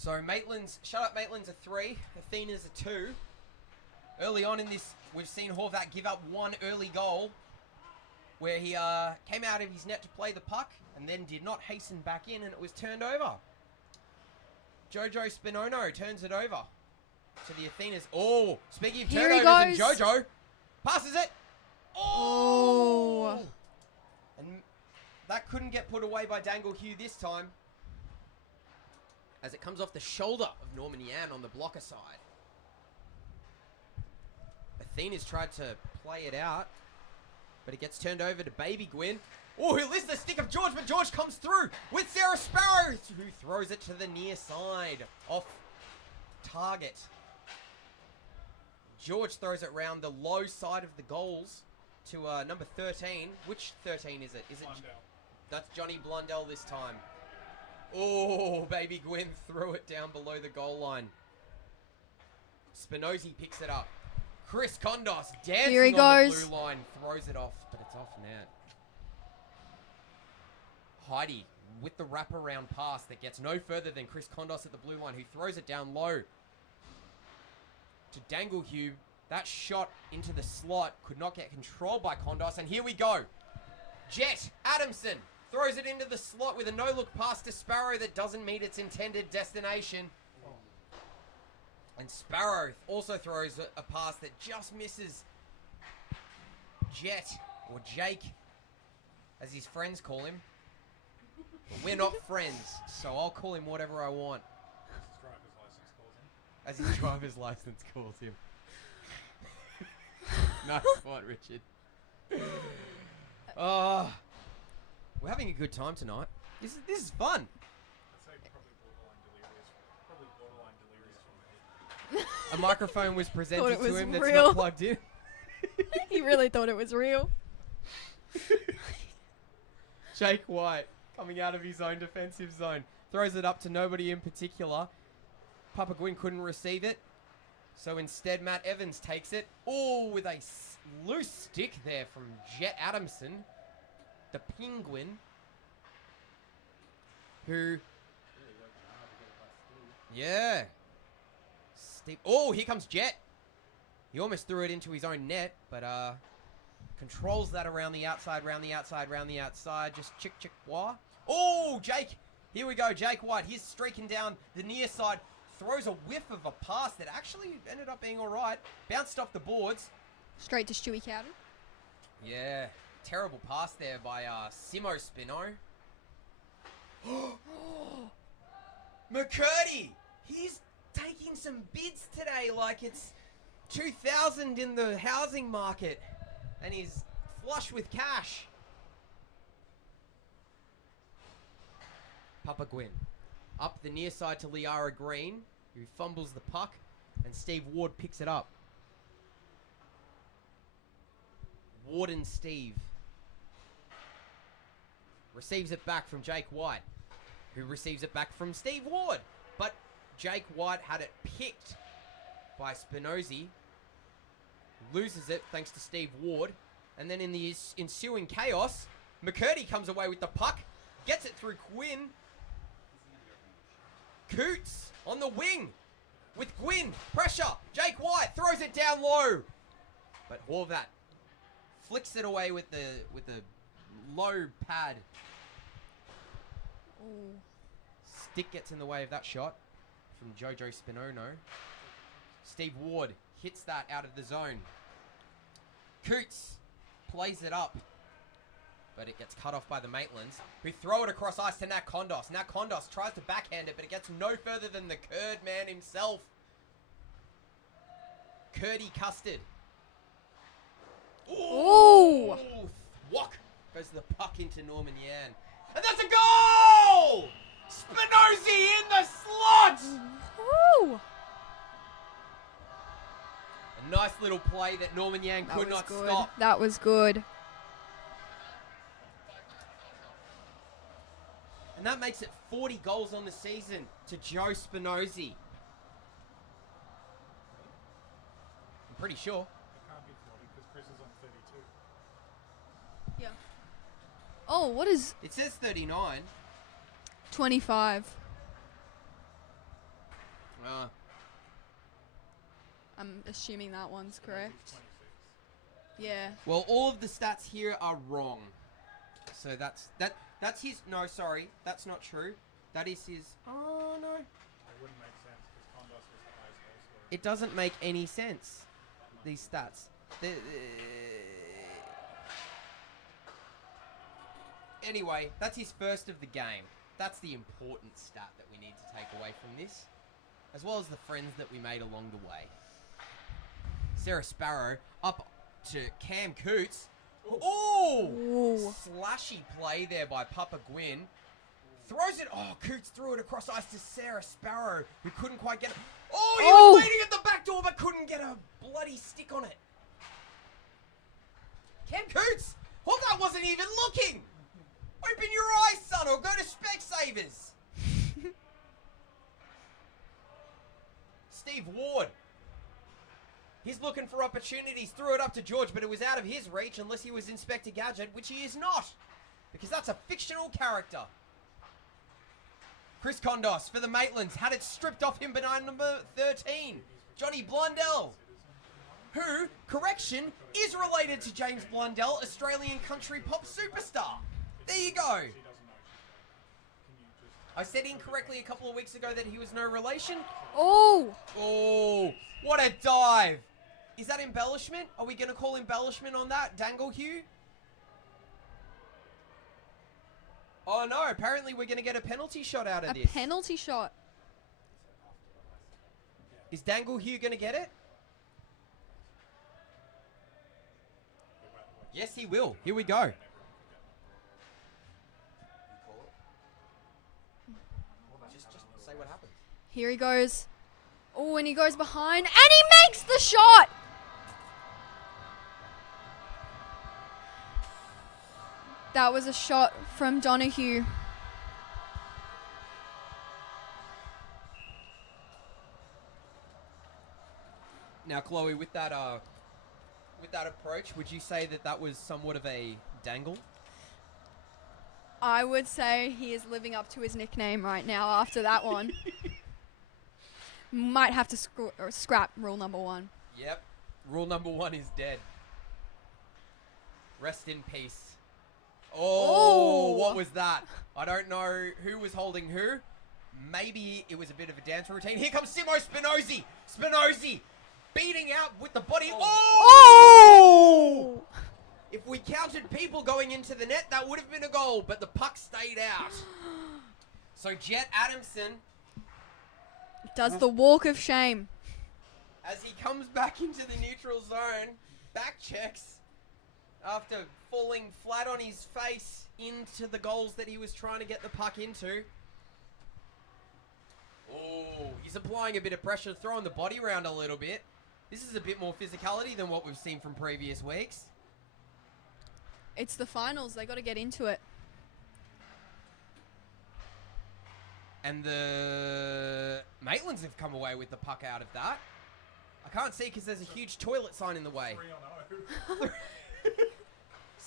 So Maitlands, shut up Maitlands a 3, Athena's a 2. Early on in this, we've seen Horvat give up one early goal where he came out of his net to play the puck and then did not hasten back in and it was turned over. Jojo Spinono turns it over to the Athenas. Oh, speaking of Here he turnovers, and goes. Jojo passes it. Oh! And that couldn't get put away by Dangle Hugh this time, as it comes off the shoulder of Norman Yan on the blocker side. Athena's tried to play it out, but it gets turned over to Baby Gwyn. Oh, who lifts the stick of George, but George comes through with Sarah Sparrow, who throws it to the near side, off target. George throws it round the low side of the goals to number 13. Which 13 is it? Is it? Blundell. That's Johnny Blundell this time. Oh, Baby Gwyn threw it down below the goal line. Spinozzi picks it up. Chris Kondos dancing Here he on the goes. blue line, throws it off, but it's off net. Heidi with the wraparound pass that gets no further than Chris Kondos at the blue line, who throws it down low to Danglehue. That shot into the slot could not get controlled by Kondos, and here we go. Jet Adamson throws it into the slot with a no-look pass to Sparrow that doesn't meet its intended destination. And Sparrow also throws a pass that just misses Jet, or Jake, as his friends call him. But we're not friends, so I'll call him whatever I want. As his driver's license calls him. Nice spot, Richard. We're having a good time tonight. This is fun. I'd say probably borderline delirious from A microphone was presented Thought it to was him that's real. not plugged in. He really thought it was real. Jake White coming out of his own defensive zone. Throws it up to nobody in particular. Papa Gwyn couldn't receive it. So instead, Matt Evans takes it. Oh, with a loose stick there from Jet Adamson. The Penguin. Who... Yeah. Steve. Oh, here comes Jet. He almost threw it into his own net, but controls that around the outside, round the outside, round the outside. Just chick, chick, wah. Oh, Jake. Here we go. Jake White. He's streaking down the near side. Throws a whiff of a pass that actually ended up being all right. Bounced off the boards. Straight to Stewie Cowden. Yeah. Terrible pass there by Simo Spino. McCurdy. He's taking some bids today like it's 2000 in the housing market. And he's flush with cash. Papa Gwyn. Up the near side to Liara Green, who fumbles the puck, and Steve Ward picks it up. Ward and Steve. Receives it back from Jake White, who receives it back from Steve Ward. But Jake White had it picked by Spinozzi. Loses it thanks to Steve Ward. And then in the ensuing chaos, McCurdy comes away with the puck, gets it through Quinn. Coots on the wing with Gwyn. Pressure. Jake White throws it down low. But Horvat flicks it away with the low pad. Ooh. Stick gets in the way of that shot from Jojo Spinono. Steve Ward hits that out of the zone. Coots plays it up, but it gets cut off by the Maitlands, who throw it across ice to Nat Kondos. Nat Kondos tries to backhand it, but it gets no further than the Curd man himself. Curdy Custard. Ooh! Thwack goes the puck into Norman Yan. And that's a goal! Spinozzi in the slot! Woo! A nice little play that Norman Yan That could was not good. stop. That was good. And that makes it 40 goals on the season to Joe Spinozzi. I'm pretty sure. It can't be 40 because Chris is on 32. Yeah. Oh, what is It says 39. 25? I'm assuming that one's correct. Yeah. Well, all of the stats here are wrong. So that's his. No, sorry, that's not true. That is his. Oh no. It wouldn't make sense because Kondos was the highest goal scorer. It doesn't make any sense. These stats. Anyway, that's his first of the game. That's the important stat that we need to take away from this, as well as the friends that we made along the way. Sarah Sparrow up to Cam Coots. Oh! Slashy play there by Papa Gwyn. Throws it. Oh, Coots threw it across ice to Sarah Sparrow, who couldn't quite get it. Oh, he was waiting at the back door, but couldn't get a bloody stick on it. Cam Coots! Well, that wasn't even looking! Open your eyes, son, or go to Specsavers. Steve Ward. He's looking for opportunities. Threw it up to George, but it was out of his reach unless he was Inspector Gadget, which he is not. Because that's a fictional character. Chris Kondos for the Maitlands. Had it stripped off him by number 13. Johnny Blundell. Who, correction, is related to James Blundell, Australian country pop superstar. There you go. I said incorrectly a couple of weeks ago that he was no relation. Oh! Oh, what a dive. Is that embellishment? Are we going to call embellishment on that, Danglehue? Oh no, apparently we're going to get a penalty shot out of this. A penalty shot. Is Danglehue going to get it? Yes, he will. Here we go. Just say what happens. Here he goes. Oh, and he goes behind, and he makes the shot! That was a shot from Donahue. Now, Chloe, with that approach, would you say that that was somewhat of a dangle? I would say he is living up to his nickname right now after that one. Might have to scrap rule number 1. Yep. Rule number 1 is dead. Rest in peace. Oh, what was that? I don't know who was holding who. Maybe it was a bit of a dance routine. Here comes Simo Spinozzi. Spinozzi beating out with the body. Oh! If we counted people going into the net, that would have been a goal, but the puck stayed out. So Jet Adamson does the walk of shame. As he comes back into the neutral zone, back checks after falling flat on his face into the goals that he was trying to get the puck into. Oh, he's applying a bit of pressure, throwing the body around a little bit. This is a bit more physicality than what we've seen from previous weeks. It's the finals. They got to get into it. And the Maitlands have come away with the puck out of that. I can't see because there's a huge toilet sign in the way. 3-0.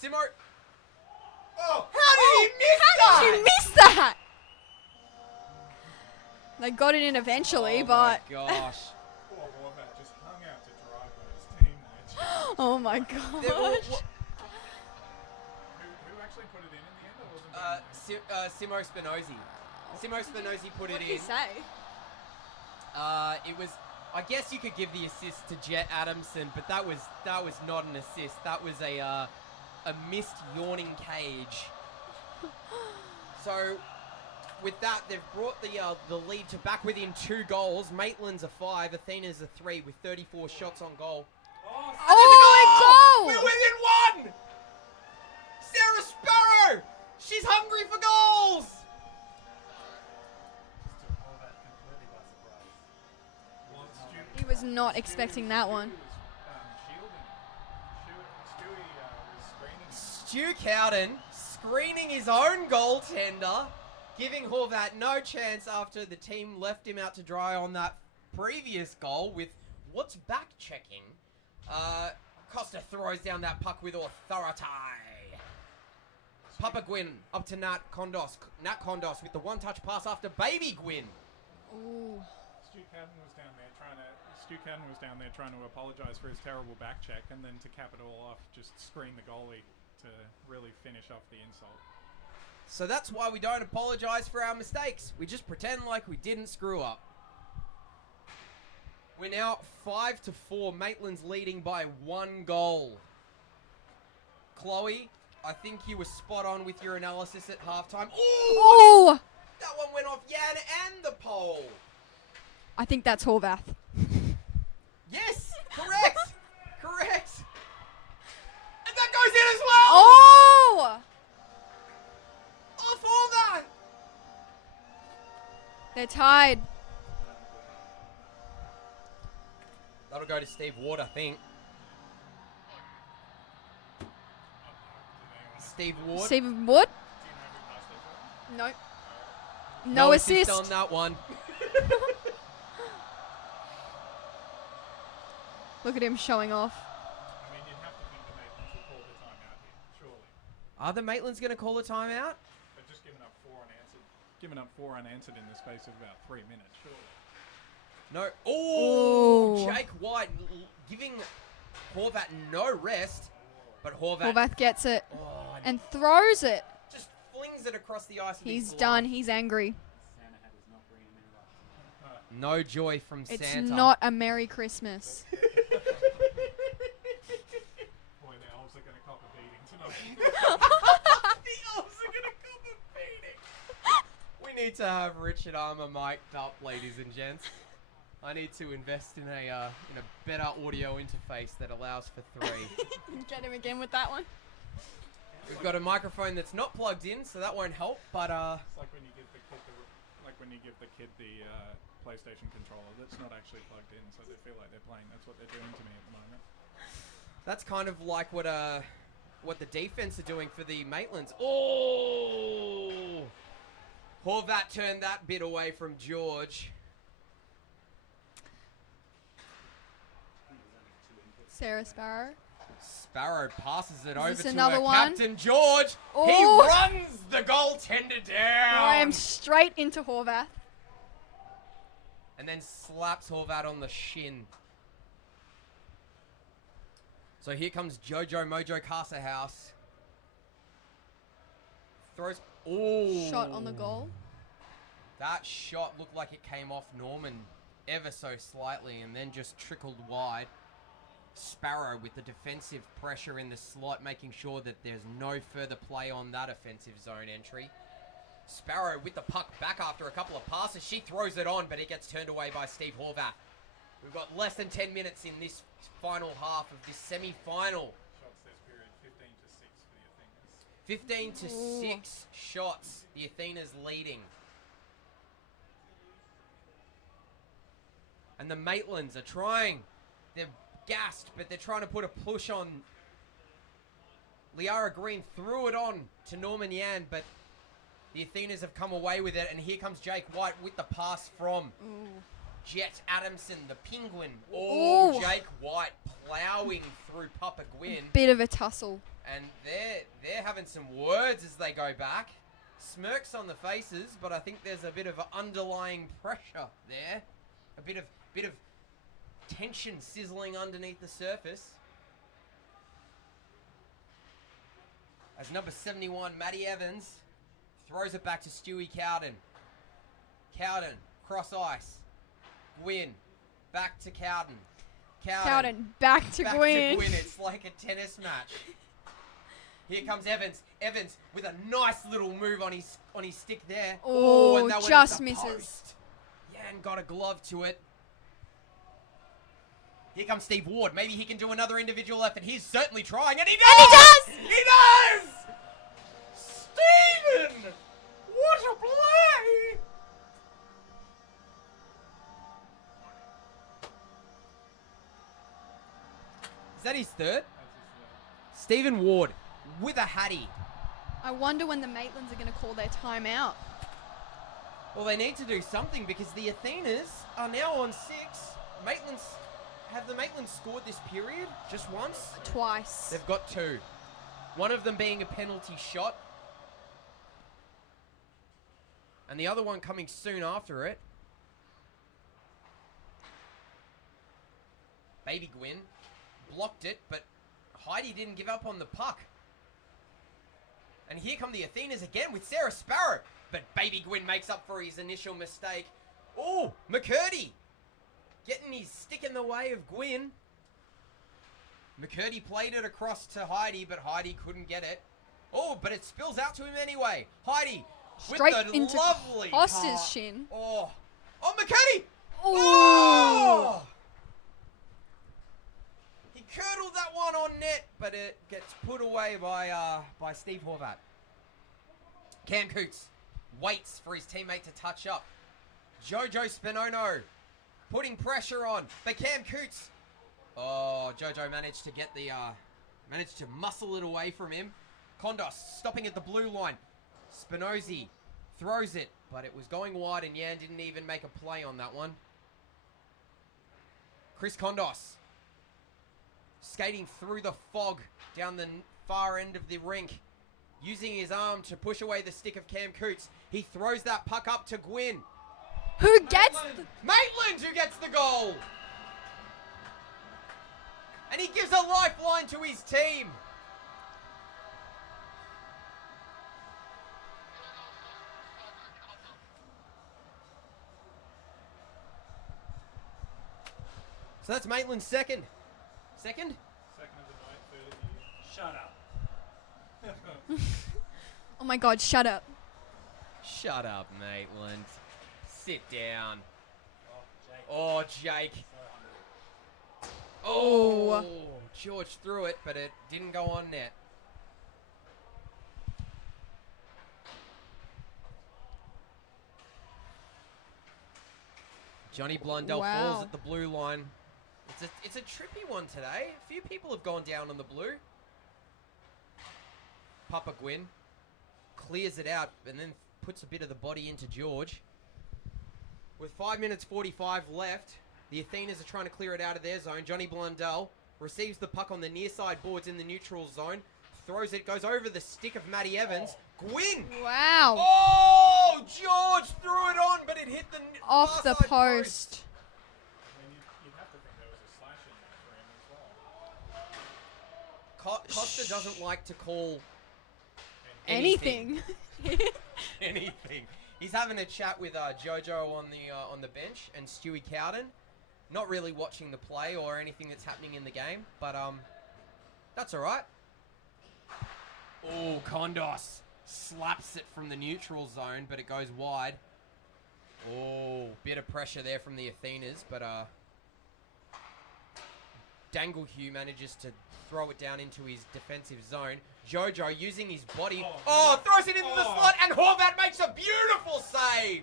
Simo. Oh, how did he miss that? How did you miss that? They got it in eventually, oh but... my gosh. Poor Horvat just hung out to dry by his teammates. Oh my god. Who actually put it in the end? Or was it Simo Spinozzi. Simo Spinozzi put What it did he in. say? It was. I guess you could give the assist to Jet Adamson, but that was not an assist. That was a missed yawning cage. So, with that, they've brought the lead to back within 2 goals. Maitland's a 5, Athena's a 3 with 34 shots on goal. Oh, We're goal! within 1. Sarah Sparrow, she's hungry for goals. He was not expecting that one. Stu Cowden screening his own goaltender, giving Horvat no chance after the team left him out to dry on that previous goal with what's back checking. Costa throws down that puck with authority. Papa Gwyn up to Nat Kondos. Nat Kondos with the one-touch pass after Baby Gwyn. Ooh. Stu Cadden was down there trying to apologise for his terrible back check, and then to cap it all off, just screen the goalie to really finish off the insult. So that's why we don't apologise for our mistakes. We just pretend like we didn't screw up. We're now 5-4. Maitland's leading by 1 goal. Chloe, I think you were spot on with your analysis at halftime. Oh! That one went off Jan and the pole. I think that's Horvath. Yes, correct. Correct. And that goes in as well. Oh! Off all that. They're tied. That'll go to Steve Ward, I think. Steve Ward. Stephen Wood? No. No assist. on that one. Look at him showing off. I mean, you'd have to think the Maitlands will call the timeout here, surely. Are the Maitlands going to call a timeout? They've just given up 4 unanswered. Given up 4 unanswered in the space of about 3 minutes, surely. No. Oh, Ooh. Jake White giving Horvath no rest, but Horvath Horvath gets it and and throws it. just flings it across the ice. With He's his done. glove. He's angry. No joy from It's Santa. not a Merry Christmas. Boy, the Elves are going to cop a beating tonight. The Elves are going to come a beating. We need to have Richard Armour mic'd up, ladies and gents. I need to invest in a better audio interface that allows for 3. Get him again with that one. We've got a microphone that's not plugged in, so that won't help. But It's like when you give the kid the PlayStation controller that's not actually plugged in, so they feel like they're playing. That's what they're doing to me at the moment. that's kind of like what the defense are doing for the Maitlands. Oh, Horvath turned that bit away from George. Sarah Sparrow. Sparrow passes it Is over this to another her one? captain George. Oh. He runs the goaltender down. Graham straight into Horvath. And then slaps Horvath on the shin. So here comes Jojo Mojo Casahouse. Throws. Oh. Shot on the goal. That shot looked like it came off Norman ever so slightly and then just trickled wide. Sparrow with the defensive pressure in the slot, making sure that there's no further play on that offensive zone entry. Sparrow with the puck back after a couple of passes. She throws it on, but it gets turned away by Steve Horvath. We've got less than 10 minutes in this final half of this semi-final. Shots this period, 15 to 6 for the Athenas. 15 to 6 shots. The Athenas leading. And the Maitlands are trying. They're gassed, but they're trying to put a push on. Liara Green threw it on to Norman Yan, but the Athenas have come away with it. And here comes Jake White with the pass from Jet Adamson, the Penguin. Oh, Ooh. Jake White plowing through Papa Gwyn. Bit of a tussle. And they're having some words as they go back. Smirks on the faces, but I think there's a bit of underlying pressure there. A bit of tension sizzling underneath the surface. As number 71, Matty Evans, throws it back to Stewie Cowden. Cowden, cross ice. Gwyn, back to Cowden. Cowden back to Gwyn. It's like a tennis match. Here comes Evans. Evans with a nice little move on his stick there. Oh, and that went just at the misses. post. Yan got a glove to it. Here comes Steve Ward. Maybe he can do another individual effort. He's certainly trying, and he does! And he does! He does! Steven! What a play! Is that his third? Stephen Ward with a hattie. I wonder when the Maitlands are going to call their timeout. Well, they need to do something because the Athenas are now on 6. Have the Maitlands scored this period just once? Twice. They've got 2. One of them being a penalty shot. And the other one coming soon after it. Baby Gwyn blocked it, but Heidi didn't give up on the puck. And here come the Athenas again with Sarah Sparrow. But Baby Gwyn makes up for his initial mistake. Oh, McCurdy getting his stick in the way of Gwyn. McCurdy played it across to Heidi, but Heidi couldn't get it. Oh, but it spills out to him anyway. Heidi Straight with the into lovely Costa's shin. Oh, McCurdy! Ooh. Oh! He curdled that one on net, but it gets put away by Steve Horvat. Cam Coots waits for his teammate to touch up. Jojo Spinono putting pressure on, but Cam Coots. Oh, Jojo managed to get managed to muscle it away from him. Kondos stopping at the blue line. Spinozzi throws it, but it was going wide, and Yan didn't even make a play on that one. Chris Kondos skating through the fog down the far end of the rink, using his arm to push away the stick of Cam Coots. He throws that puck up to Gwyn. Who gets Maitlands who gets the goal! And he gives a lifeline to his team. So that's Maitland's second. Second? Second of the night, third of the year. Shut up. Oh my God, shut up. Shut up, Maitland. Sit down. Oh, Jake. Oh, Jake. Oh. Oh, George threw it, but it didn't go on net. Johnny Blundell Wow. falls at the blue line. It's a trippy one today. A few people have gone down on the blue. Papa Gwyn clears it out and then puts a bit of the body into George. With 5 minutes 45 left, the Athenas are trying to clear it out of their zone. Johnny Blundell receives the puck on the near side boards in the neutral zone. Throws it, goes over the stick of Matty Evans. Gwyn! Wow. Oh! George threw it on, but it hit the Off far the side post. I mean, you'd have to think there was a slash in there for him as well. Costa doesn't like to call Anything. anything. He's having a chat with Jojo on the bench and Stewie Cowden. Not really watching the play or anything that's happening in the game, but that's all right. Oh, Kondos slaps it from the neutral zone, but it goes wide. Oh, bit of pressure there from the Athenas, but Danglehue manages to throw it down into his defensive zone. Jojo using his body. Oh, throws it into the slot, and Horvat makes a beautiful save.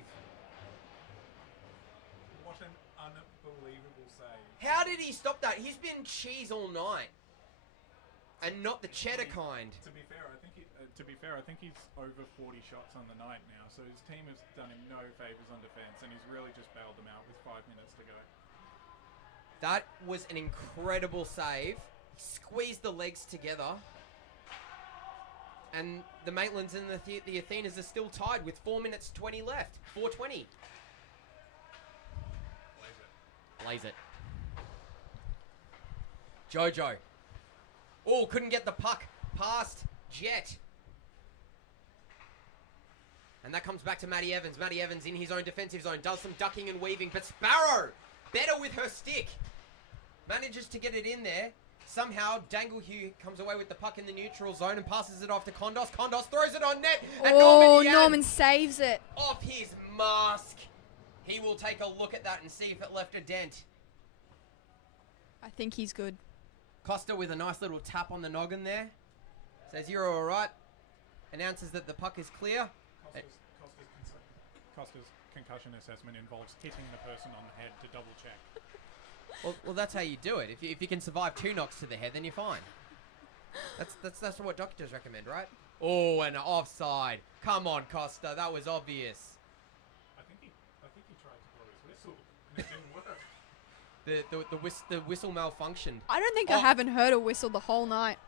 What an unbelievable save. How did he stop that? He's been cheese all night, and not the cheddar kind. To be fair, I think he's over 40 shots on the night now, so his team has done him no favours on defence, and he's really just bailed them out with 5 minutes to go. That was an incredible save. Squeezed the legs together. And the Maitlands and the Athenas are still tied with 4 minutes 20 left. 4:20. Blaze it. Jojo. Oh, couldn't get the puck past Jet. And that comes back to Matty Evans. Matty Evans in his own defensive zone. Does some ducking and weaving. But Sparrow, better with her stick. Manages to get it in there. Somehow, Danglehue comes away with the puck in the neutral zone and passes it off to Kondos. Kondos throws it on net. And Oh, Yan, Norman saves it. off his mask. He will take a look at that and see if it left a dent. I think he's good. Costa with a nice little tap on the noggin there. Says you're all right. Announces that the puck is clear. Costa's concussion assessment involves hitting the person on the head to double check. Well, that's how you do it. If you can survive 2 knocks to the head, then you're fine. That's what doctors recommend, right? Oh, and offside. Come on, Costa. That was obvious. I think he tried to blow his whistle and it didn't work. The whistle malfunctioned, I don't think I haven't heard a whistle the whole night.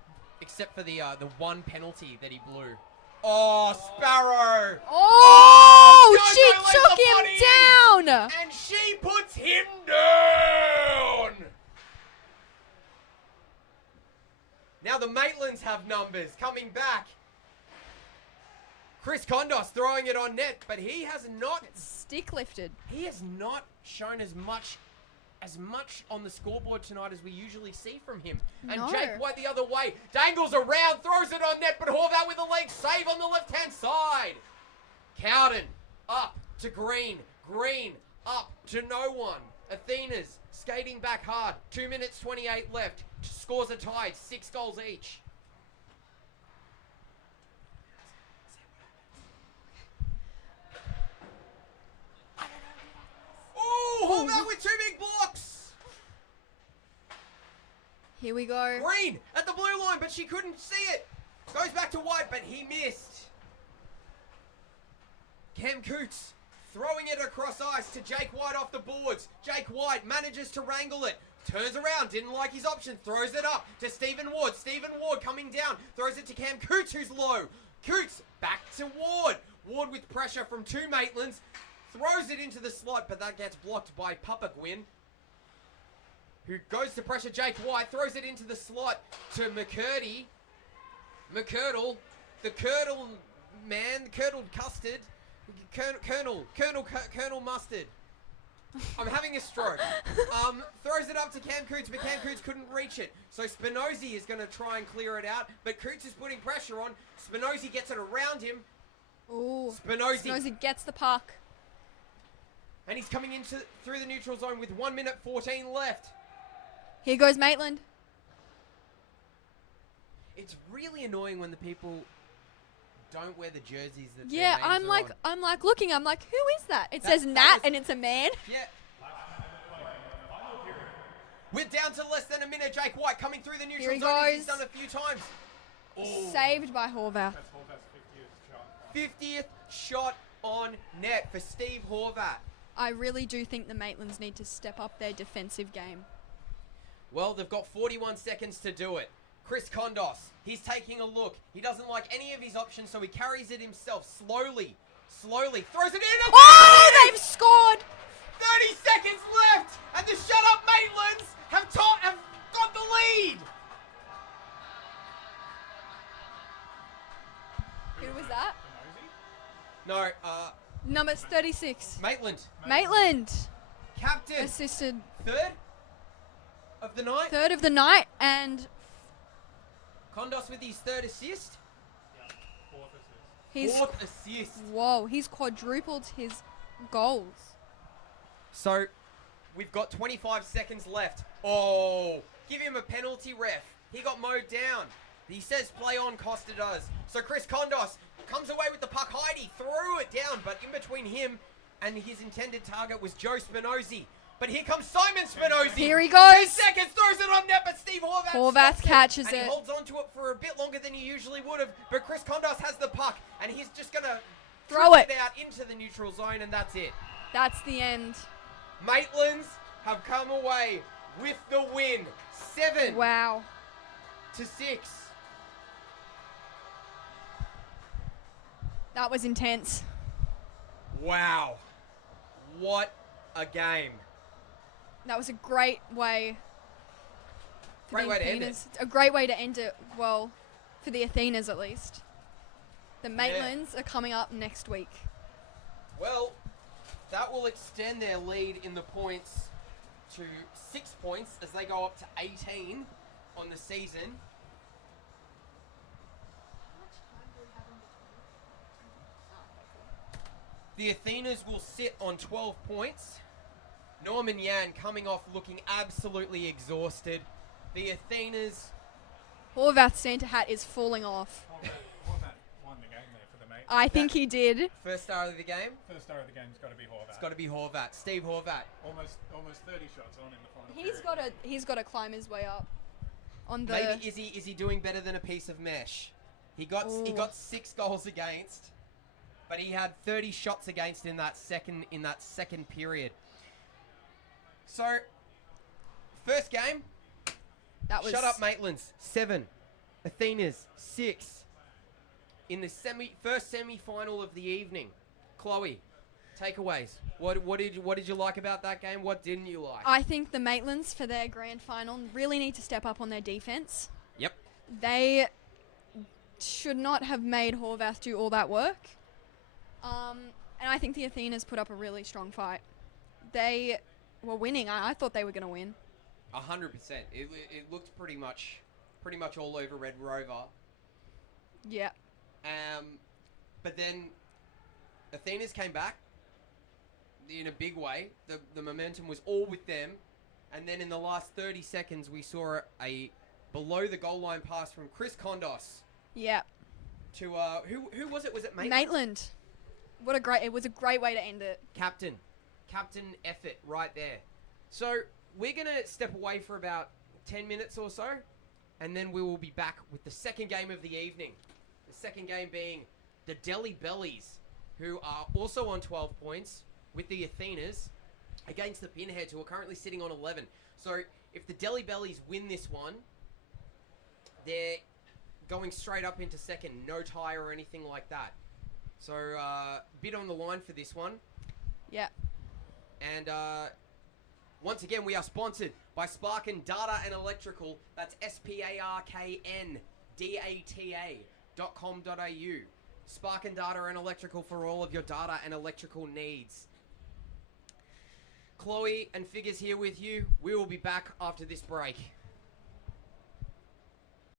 except for the one penalty that he blew. Oh, Sparrow! Oh, Jojo she lays took the him body in, down. and she puts him down. have numbers. Coming back. Chris Kondos throwing it on net, but he has not Stick lifted. he has not shown as much on the scoreboard tonight as we usually see from him. And No. Jake White the other way. Dangles around, throws it on net, but Horvat with a leg save on the left-hand side. Cowden up to Green. Green up to no one. Athenas skating back hard. 2 minutes 28 left. Scores are tied. 6 goals each. Oh, Horvat with 2 big blocks. Here we go. Green at the blue line, but she couldn't see it. Goes back to White, but he missed. Cam Coots throwing it across ice to Jake White off the boards. Jake White manages to wrangle it. Turns around, didn't like his option, throws it up to Stephen Ward. Stephen Ward coming down, throws it to Cam Coots, who's low. Coots back to Ward. Ward with pressure from 2 Maitlands. Throws it into the slot, but that gets blocked by Papa Gwyn, who goes to pressure Jake White, throws it into the slot to McCurdy. McCurdle, the Curdle man, Curdled Custard, Colonel Mustard. I'm having a stroke. Throws it up to Cam Coots, but Cam Coots couldn't reach it. So Spinozzi is going to try and clear it out, but Coots is putting pressure on. Spinozzi gets it around him. Ooh. Spinozzi. Gets the puck. And he's coming into through the neutral zone with 1 minute 14 left. Here goes Maitland. It's really annoying when the people don't wear the jerseys that Yeah, their names are on. I'm like looking. I'm like, who is that? It That- says that Nat, was- and it's a man. Yeah. We're down to less than a minute. Jake White coming through the neutral Here he zone. He's goes. done a few times. Oh. Saved by Horvath. That's Horvat's 50th shot. 50th shot on net for Steve Horvat. I really do think the Maitlands need to step up their defensive game. Well, they've got 41 seconds to do it. Chris Kondos, he's taking a look. He doesn't like any of his options, so he carries it himself slowly. Throws it in. Oh, they've scored! 30 seconds left, and the shut-up Maitlands have got the lead. Who was that? Nosy? No, Number 36. Maitland, Maitland captain, assisted third of the night. third of the night, and Kondos with his third assist. Fourth assist. he's Fourth assist. whoa, he's quadrupled his goals. So, we've got 25 seconds left. Oh, give him a penalty, ref. He got mowed down. He says play on, Costa does. So Chris Kondos comes away with the puck. Heidi threw it down, but in between him and his intended target was Joe Spinozzi. But here comes Simon Spinozzi. Here he 10 goes. seconds, throws it on net, but Steve Horvath Horvath stops catches and it. he holds on to it for a bit longer than he usually would have. But Chris Kondos has the puck, and he's just going to Throw it. out into the neutral zone, and that's it. That's the end. Maitlands have come away with the win. 7 Wow. to 6. That was intense. Wow. What a game. That was a great way. for Great the way to end it. Athenas. A great way to end it. Well, for the Athenas at least. The Maitlands are coming up next week. Well, that will extend their lead in the points to 6 points as they go up to 18 on the season. The Athenas will sit on 12 points. Norman Yan coming off looking absolutely exhausted. The Athenas, Horvath's Santa hat is falling off. Horvat won the game there for the mate. I think he did. first star of the game, First star of the game's got to be Horvat. it's got to be Horvat. Steve Horvat. Almost 30 shots on in the final period. He's got to climb his way up. On the Maybe is he doing better than a piece of mesh? He got Ooh. 6 goals against, but he had 30 shots against in that second period. So, first game, that was shut up Maitlands 7, Athenas 6. In the first semi-final of the evening, Chloe, takeaways. What did you like about that game? What didn't you like? I think the Maitlands for their grand final really need to step up on their defense. Yep. They should not have made Horvath do all that work. And I think the Athenas put up a really strong fight. They were winning. I thought they were going to win. 100%. It looked pretty much all over Red Rover. Yeah. But then Athenas came back in a big way. The momentum was all with them. And then in the last 30 seconds, we saw a below the goal line pass from Chris Kondos. Yeah. To, who was it? Was it Maitland? Maitland. It was a great way to end it. Captain effort right there. So we're going to step away for about 10 minutes or so. And then we will be back with the second game of the evening. The second game being the Delhi Bellies, who are also on 12 points with the Athenas against the Pinheads, who are currently sitting on 11. So if the Delhi Bellies win this one, they're going straight up into second, no tie or anything like that. So bit on the line for this one. Yeah. And once again, we are sponsored by Sparkin Data and Electrical. That's SPARKNDATA.com.au. Sparkin Data and Electrical for all of your data and electrical needs. Chloe and Figures here with you. We will be back after this break.